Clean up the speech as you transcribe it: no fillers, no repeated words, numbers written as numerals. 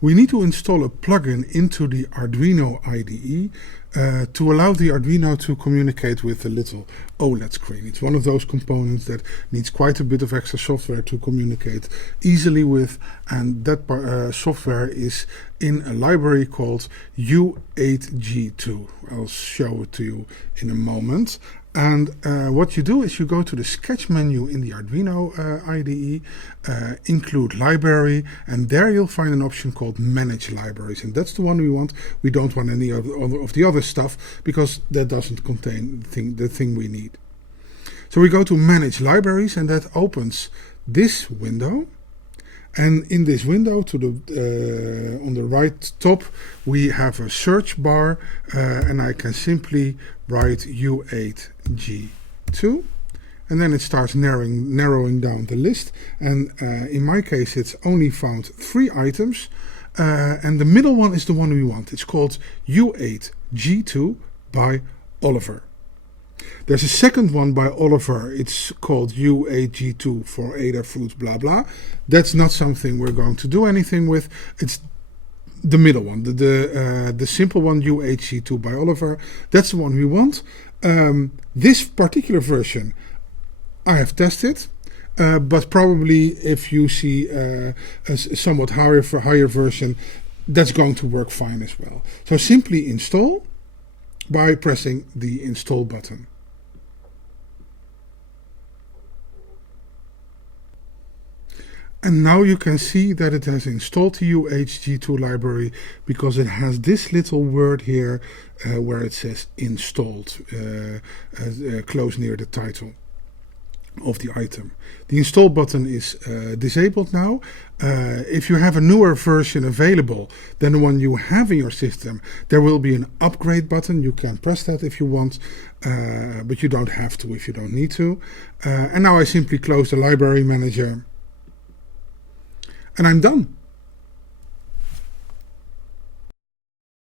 we need to install a plugin into the Arduino IDE to allow the Arduino to communicate with the little OLED screen. It's one of those components that needs quite a bit of extra software to communicate easily with, and that software is in a library called U8G2. I'll show it to you in a moment. And what you do is you go to the sketch menu in the Arduino IDE, include library, and there you'll find an option called manage libraries, and that's the one we want. We don't want any of the other stuff because that doesn't contain the thing we need. So we go to manage libraries, and that opens this window. And in this window, to the on the right top, we have a search bar, and I can simply write U8G2, and then it starts narrowing down the list. And in my case, it's only found 3 items, and the middle one is the one we want. It's called U8G2 by Oliver. There's a second one by Oliver. It's called U8G2 for Adafruit, blah blah. That's not something we're going to do anything with. It's the middle one, the simple one, U8G2 by Oliver. That's the one we want. This particular version I have tested, but probably if you see a somewhat higher version, that's going to work fine as well. So simply install by pressing the install button. And now you can see that it has installed the U8G2 library because it has this little word here where it says installed, close near the title of the item. The install button is disabled now. If you have a newer version available than the one you have in your system, there will be an upgrade button. You can press that if you want, but you don't have to if you don't need to. And now I simply close the library manager, and I'm done.